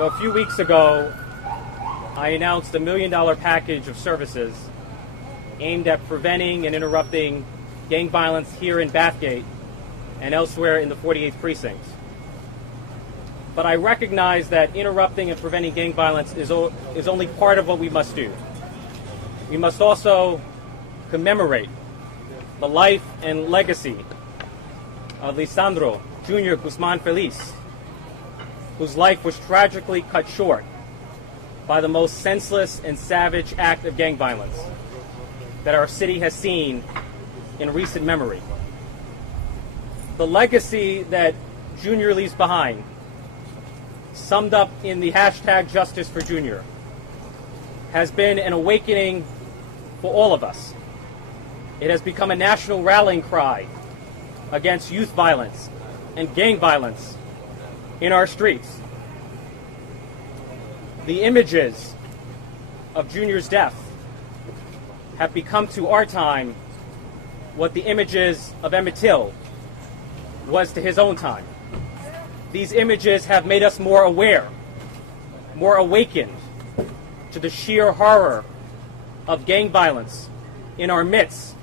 A few weeks ago, I announced a $1 million package of services aimed at preventing and interrupting gang violence here in Bathgate and elsewhere in the 48th precinct. But I recognize that interrupting and preventing gang violence is only part of what we must do. We must also commemorate the life and legacy of Lesandro Junior Guzman Feliz, whose life was tragically cut short by the most senseless and savage act of gang violence that our city has seen in recent memory. The legacy that Junior leaves behind, summed up in the hashtag Justice for Junior, has been an awakening for all of us. It has become a national rallying cry against youth violence and gang violence in our streets. The images of Junior's death have become to our time what the images of Emmett Till was to his own time. These images have made us more aware, more awakened to the sheer horror of gang violence in our midst,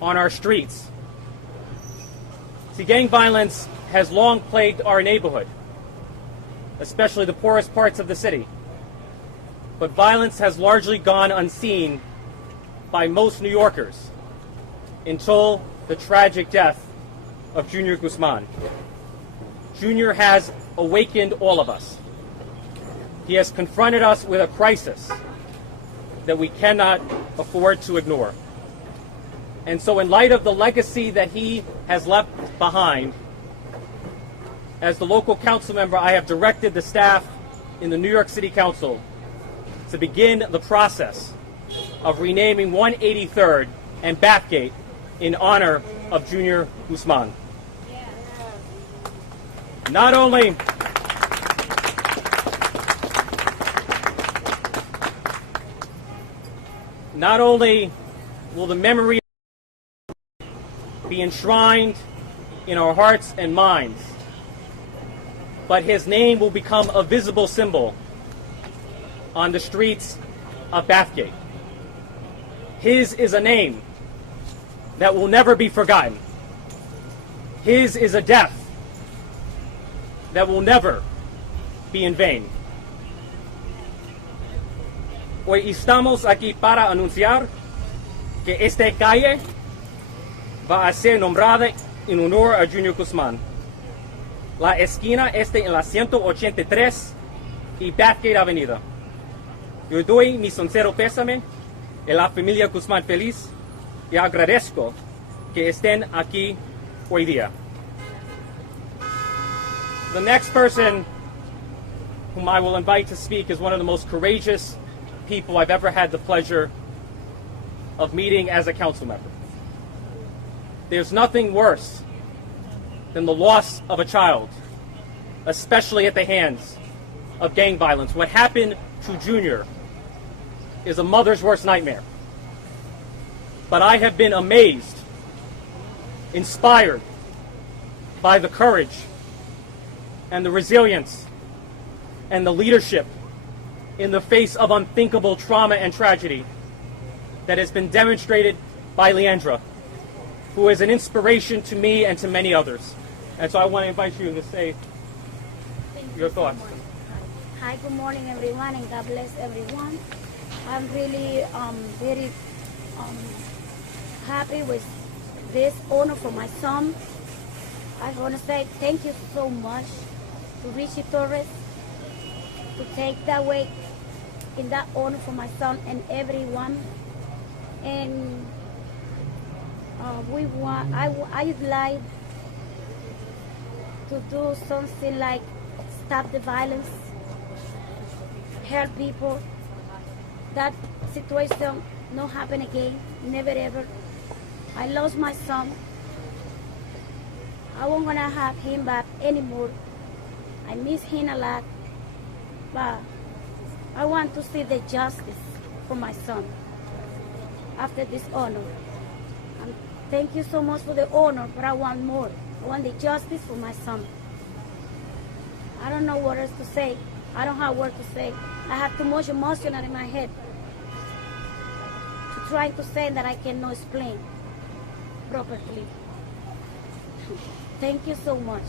on our streets. See, gang violence has long plagued our neighborhood, especially the poorest parts of the city. But violence has largely gone unseen by most New Yorkers until the tragic death of Junior Guzman. Junior has awakened all of us. He has confronted us with a crisis that we cannot afford to ignore. And so in light of the legacy that he has left behind, as the local council member, I have directed the staff in the New York City Council to begin the process of renaming 183rd and Bathgate in honor of Junior Guzman. Not only will the memory be enshrined in our hearts and minds, but his name will become a visible symbol on the streets of Bathgate. His is a name that will never be forgotten. His is a death that will never be in vain. Hoy estamos aquí para anunciar que esta calle va a ser nombrada en honor a Junior Guzman. La esquina está en la 183 y Bathgate Avenida. Yo doy mi sincero pésame a la familia Guzmán Feliz y agradezco que estén aquí hoy día. The next person whom I will invite to speak is one of the most courageous people I've ever had the pleasure of meeting as a council member. There's nothing worse than the loss of a child, especially at the hands of gang violence. What happened to Junior is a mother's worst nightmare. But I have been amazed, inspired by the courage and the resilience and the leadership in the face of unthinkable trauma and tragedy that has been demonstrated by Leandra, who is an inspiration to me and to many others. And so I want to invite you to say your thoughts. Hi, good morning everyone, and God bless everyone. I'm really very happy with this honor for my son. I want to say thank you so much to Richie Torres to take that way in that honor for my son and everyone. And I'd like to do something like stop the violence, help people. That situation not happen again, never ever. I lost my son. I won't gonna have him back anymore. I miss him a lot, but I want to see the justice for my son after this honor. And thank you so much for the honor, but I want more. I want the justice for my son. I don't know what else to say. I don't have word to say. I have too much emotion in my head to try to say that I cannot explain properly. Thank you so much.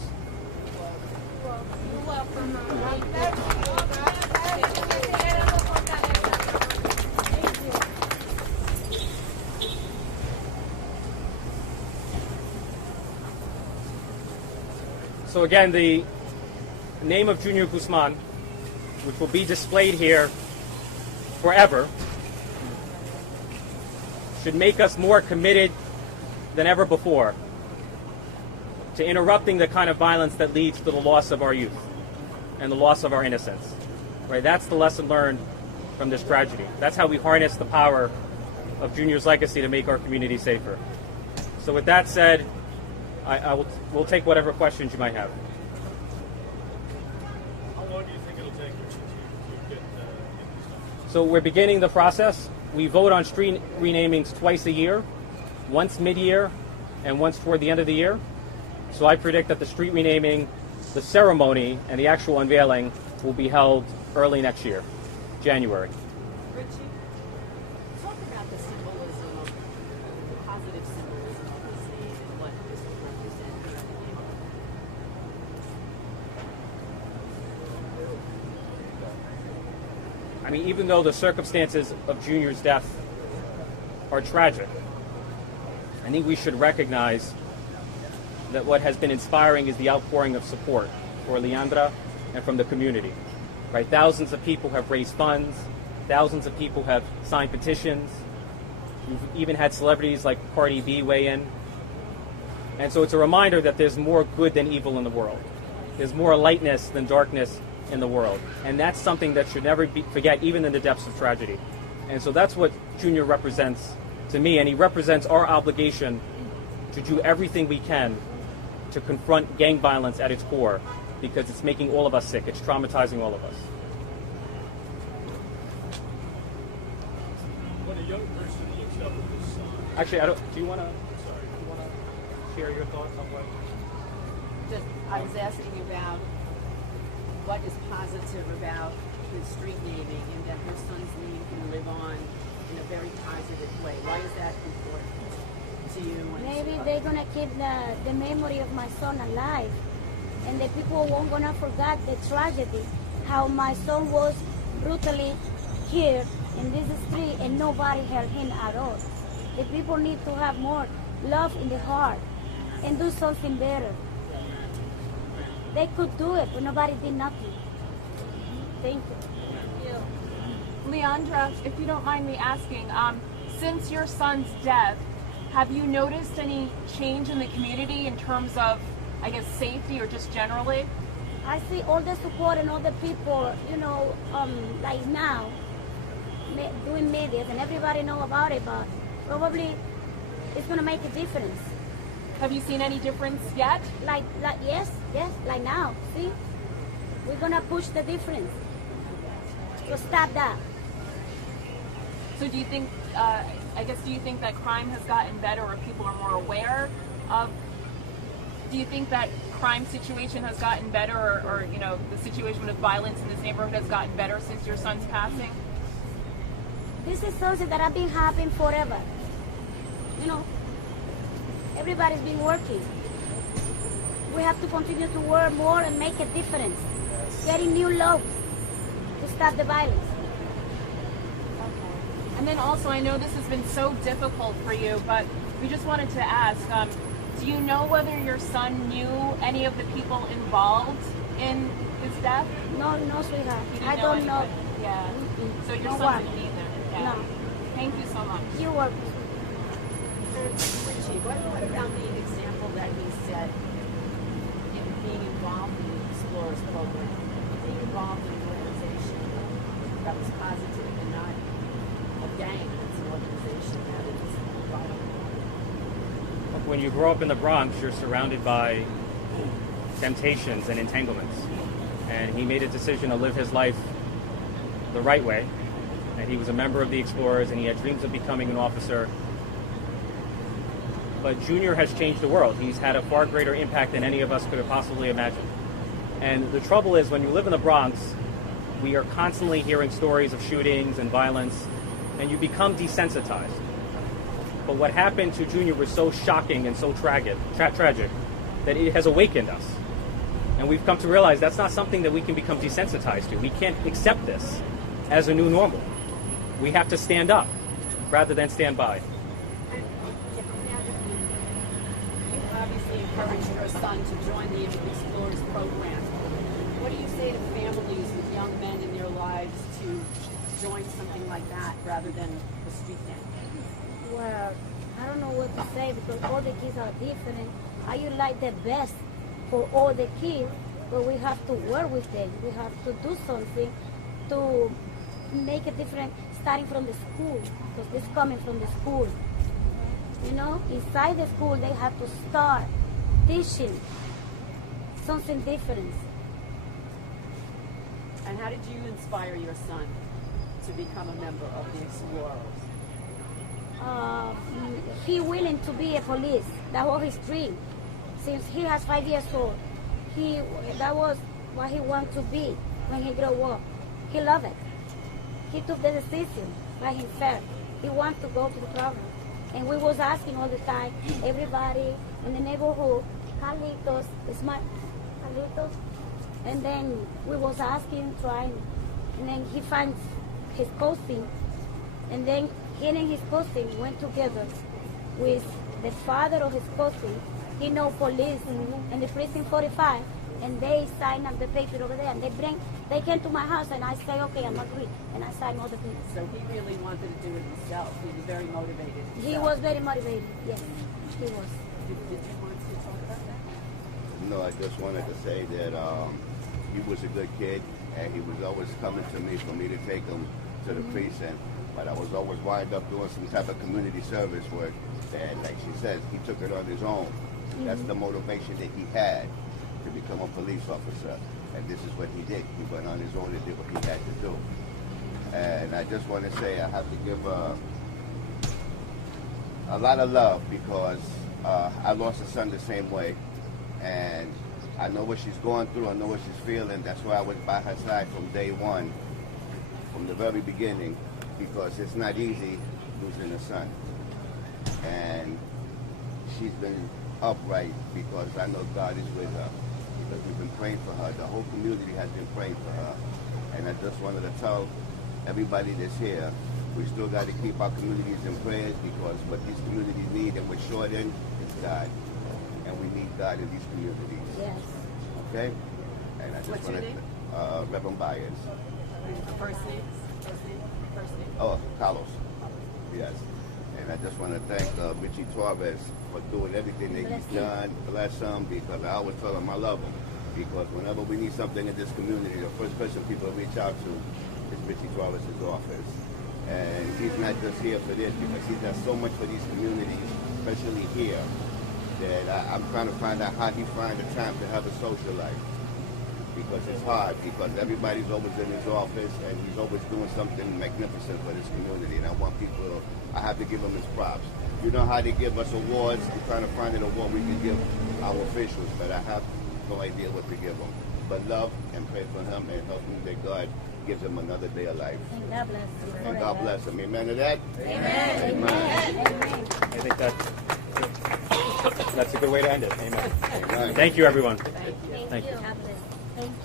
You're welcome. So again, the name of Junior Guzman, which will be displayed here forever, should make us more committed than ever before to interrupting the kind of violence that leads to the loss of our youth and the loss of our innocence. Right? That's the lesson learned from this tragedy. That's how we harness the power of Junior's legacy to make our community safer. So with that said, we'll take whatever questions you might have. How long do you think it'll take to get stuff? So we're beginning the process. We vote on street renamings twice a year, once mid-year and once toward the end of the year. So I predict that the street renaming, the ceremony, and the actual unveiling will be held early next year, January. Richie, talk about the symbolism of the positive symbolism of this name and what this will represent here in the neighborhood. I mean, even though the circumstances of Junior's death are tragic, I think we should recognize that what has been inspiring is the outpouring of support for Leandra and from the community. Right? Thousands of people have raised funds. Thousands of people have signed petitions. We've even had celebrities like Cardi B weigh in. And so it's a reminder that there's more good than evil in the world. There's more lightness than darkness in the world. And that's something that should never be forget, even in the depths of tragedy. And so that's what Junior represents to me. And he represents our obligation to do everything we can to confront gang violence at its core, because it's making all of us sick. It's traumatizing all of us. When a young person looks up at this sign, Actually, do you want to share your thoughts on what? Just, I was asking about what is positive about the street naming and that her son's name can live on in a very positive way. Why is that important to you? Maybe they're gonna keep the memory of my son alive, and the people won't gonna forget the tragedy, how my son was brutally killed in this street and nobody helped him at all. The people need to have more love in the heart and do something better. They could do it, but nobody did nothing. Thank you. Leandra, if you don't mind me asking, since your son's death, have you noticed any change in the community in terms of, I guess, safety or just generally? I see all the support and all the people, like now, doing media, and everybody know about it, but probably it's gonna make a difference. Have you seen any difference yet? Like yes, like now, see? We're gonna push the difference to stop that. So do you think, do you think that crime has gotten better or people are more aware of, do you think that crime situation has gotten better or the situation with violence in this neighborhood has gotten better since your son's passing? This is something that has been happening forever. Everybody's been working. We have to continue to work more and make a difference. Getting new laws to stop the violence. And then also, I know this has been so difficult for you, but we just wanted to ask, do you know whether your son knew any of the people involved in his death? No, sweetheart. You didn't I don't know. anybody? Yeah. So your No son one. didn't either? Yeah. No. Thank you so much. You're welcome. Richie, what about the example that he set in being involved in the Explorers program, being involved in an organization that was positive and not a gang, it's an organization that is violent? When you grow up in the Bronx, you're surrounded by temptations and entanglements. And he made a decision to live his life the right way. And he was a member of the Explorers, and he had dreams of becoming an officer. But Junior has changed the world. He's had a far greater impact than any of us could have possibly imagined. And the trouble is, when you live in the Bronx, We are constantly hearing stories of shootings and violence, and you become desensitized. But what happened to Junior was so shocking and so tragic that it has awakened us. And we've come to realize that's not something that we can become desensitized to. We can't accept this as a new normal. We have to stand up rather than stand by. You obviously encouraged your son to join the Explorers program. What do you say to families with young men in their lives to join something like that rather than the street gang? Well, I don't know what to say because all the kids are different. I would like the best for all the kids, but we have to work with them. We have to do something to make a difference, starting from the school, because this coming from the school. You know, inside the school, they have to start teaching something different. And how did you inspire your son to become a member of the Explorers? He willing to be a police. That was his dream. Since he has 5 years old, that was what he wanted to be when he grew up. He loved it. He took the decision by himself. He wanted to go to the program. And we was asking all the time, everybody in the neighborhood, Carlitos, Carlitos. And then we was asking, trying, and then he finds his cousin. And then he and his cousin went together with the father of his cousin. He know police in the precinct 45, and they sign up the paper over there, and they came to my house, and I say, okay, I'm agree, and I sign all the papers. So he really wanted to do it himself. He was very motivated. He was very motivated, yes, he was. Did you want to talk about that? No, I just wanted to say that he was a good kid, and he was always coming to me for me to take him to the precinct. But I was always wind up doing some type of community service work, and like she says, he took it on his own. That's the motivation that he had to become a police officer, and this is what he did. He went on his own and did what he had to do. And I just want to say I have to give a lot of love because I lost a son the same way, and I know what she's going through. I know what she's feeling. That's why I was by her side from day one, from the very beginning, because it's not easy losing a son. And she's been upright because I know God is with her. Because we've been praying for her. The whole community has been praying for her. And I just wanted to tell everybody that's here, we still got to keep our communities in prayers because what these communities need and we're short in is God. And we need God in these communities. Yes. Okay? And I just What's your want name? to, Reverend Byers. First name? First name? Oh, Carlos. Yes. And I just want to thank Richie Torres for doing everything that he's done. Bless him, because I always tell him I love him. Because whenever we need something in this community, the first person people reach out to is Richie Torres' office. And he's not just here for this, because he does so much for these communities, especially here, that I'm trying to find out how he finds the time to have a social life. Because it's hard, because everybody's always in his office, and he's always doing something magnificent for this community. And I want people, I have to give him his props. You know how they give us awards? We're trying to find an award we can give our officials, but I have no idea what to give them. But love and pray for him and help him that God gives him another day of life. And God bless you. And God bless him. Amen to that? Amen. Amen. Amen. I think that's a good way to end it. Amen. Amen. Thank you, everyone. Thank you. Thank you. God bless. Thank you.